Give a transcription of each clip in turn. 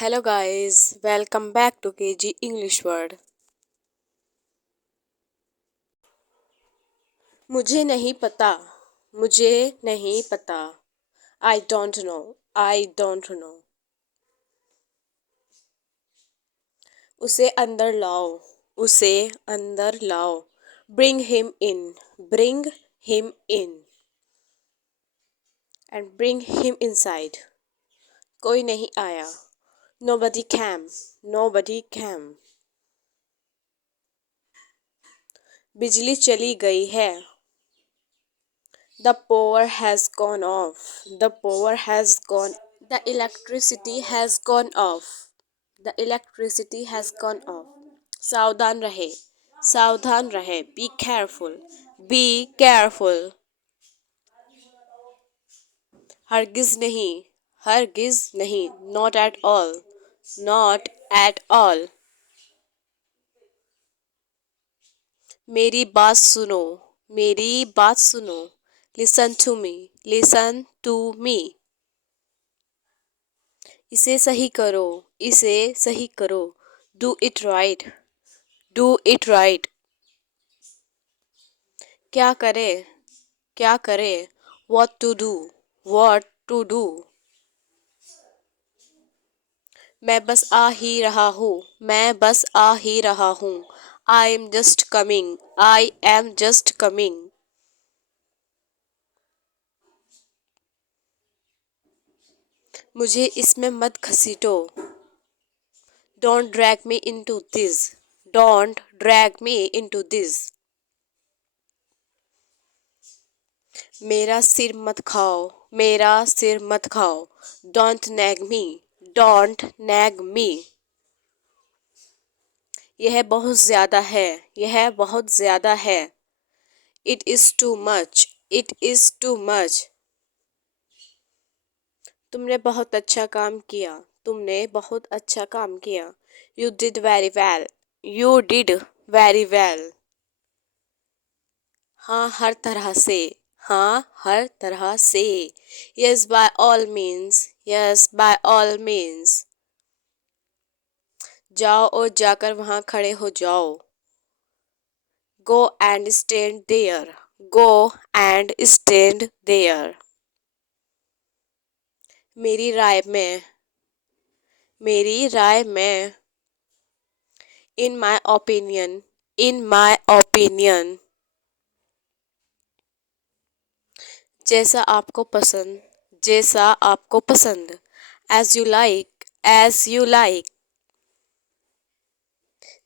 Hello guys, welcome back to KG English Word. मुझे नहीं पता, मुझे नहीं पता. I don't know, I don't know. उसे अंदर लाओ, उसे अंदर लाओ. Bring him in, bring him in. And bring him inside. कोई नहीं आया. Nobody came, nobody came. बिजली चली गई है. The power has gone off. The power has gone. The electricity has gone off. The electricity has gone off. सावधान रहे. सावधान रहे. Be careful. Be careful. हरगिज नहीं. हरगिज नहीं. Not at all. Not at all. मेरी बात सुनो. मेरी बात सुनो. Listen to me. Listen to me. इसे सही करो. इसे सही करो. Do it right. Do it right. क्या करे. क्या करे. What to do. What to do. मैं बस आ ही रहा हूँ. मैं बस आ ही रहा हूँ. I am just coming. I am just coming. मुझे इसमें मत घसीटो. Don't drag me into this. Don't drag me into this. मेरा सिर मत खाओ. मेरा सिर मत खाओ. Don't nag me. Don't nag me. यह बहुत ज़्यादा है. यह बहुत ज़्यादा है. It is too much. It is too much. तुमने बहुत अच्छा काम किया. तुमने बहुत अच्छा काम किया. You did very well. You did very well. हाँ हर तरह से. हाँ हर तरह से. Yes by all means. Yes by all means. जाओ और जाकर वहाँ खड़े हो जाओ. Go and stand there. Go and stand there. मेरी राय में. मेरी राय में. In my opinion. In my opinion. जैसा आपको पसंद. जैसा आपको पसंद. As you like. As you like.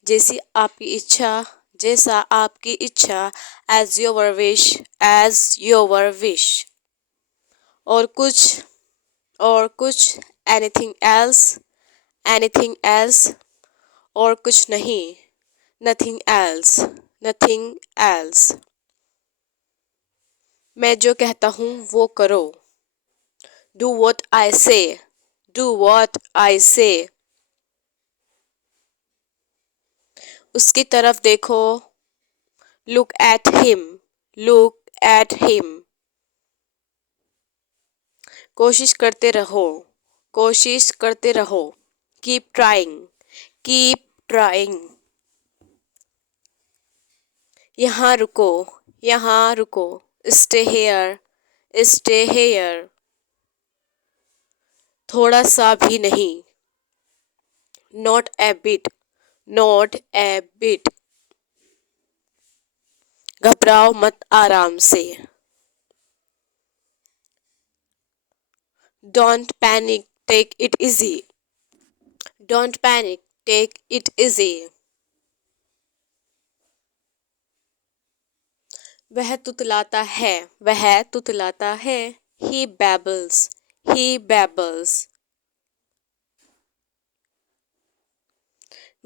जैसी आपकी इच्छा. जैसा आपकी इच्छा. As your wish. As your wish. और कुछ. और कुछ. Anything else. Anything else. और कुछ नहीं. Nothing else. Nothing else. मैं जो कहता हूँ वो करो. Do what I say. Do what I say. उसकी तरफ देखो. Look at him. Look at him. कोशिश करते रहो. कोशिश करते रहो. Keep trying. Keep trying. यहाँ रुको. यहाँ रुको. Stay here. Stay here. थोड़ा सा भी नहीं. Not a bit. Not a bit. घबराओ मत. आराम से. Don't panic. Take it easy. Don't panic. Take it easy. वह तुतलाता है. वह तुतलाता है. He babbles. He babbles.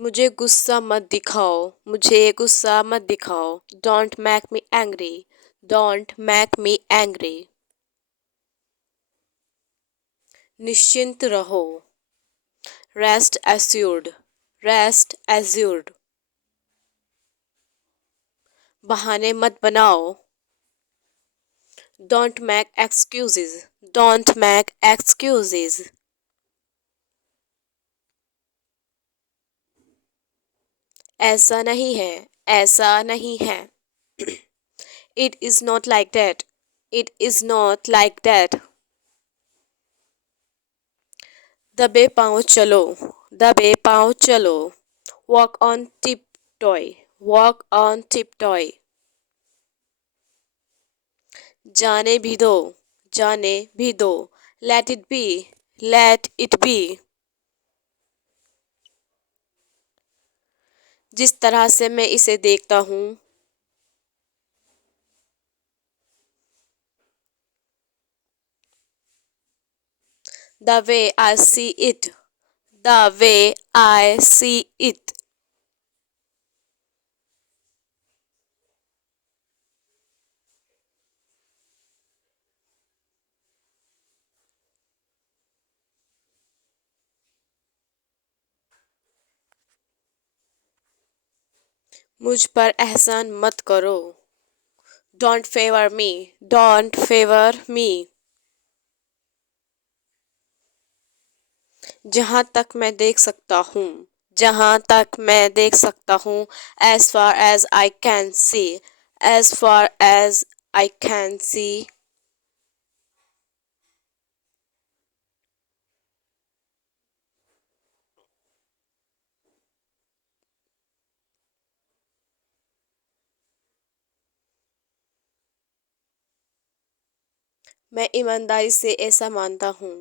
मुझे गुस्सा मत दिखाओ. मुझे गुस्सा मत दिखाओ. Don't make me angry. Don't make me angry. निश्चिंत रहो. Rest assured. Rest assured. बहाने मत बनाओ. Don't make excuses. Don't make excuses. ऐसा नहीं है, ऐसा नहीं है। It is not like that. It is not like that. दबे पाँव चलो, दबे पाँव चलो। Walk on tiptoe, walk on tiptoe. जाने भी दो, जाने भी दो। Let it be, let it be. जिस तरह से मैं इसे देखता हूँ, the way I see it, the way I see it. मुझ पर एहसान मत करो। Don't favor me, don't favor me. जहाँ तक मैं देख सकता हूँ, जहाँ तक मैं देख सकता हूँ। As far as I can see, as far as I can see. मैं ईमानदारी से ऐसा मानता हूँ,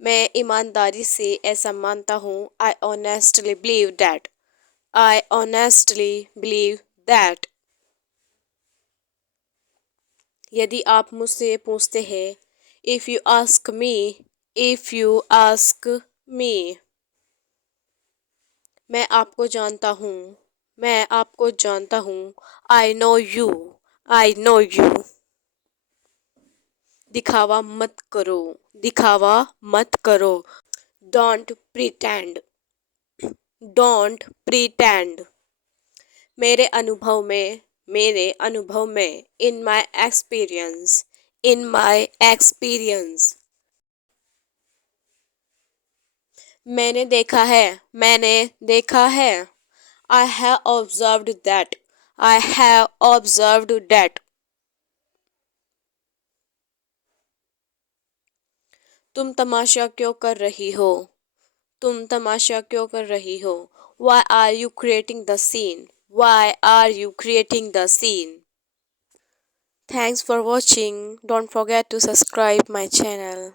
मैं ईमानदारी से ऐसा मानता हूँ। I honestly believe that, I honestly believe that. यदि आप मुझसे पूछते हैं, if you ask me, if you ask me. मैं आपको जानता हूँ, मैं आपको जानता हूँ। I know you, I know you. दिखावा मत करो, दिखावा मत करो। Don't pretend, don't pretend. मेरे अनुभव में, मेरे अनुभव में। In my experience, in my experience. मैंने देखा है, मैंने देखा है। I have observed that, I have observed that. तुम तमाशा क्यों कर रही हो, तुम तमाशा क्यों कर रही हो। Why are you creating the scene, why are you creating the scene. Thanks for watching. Don't forget to subscribe my channel.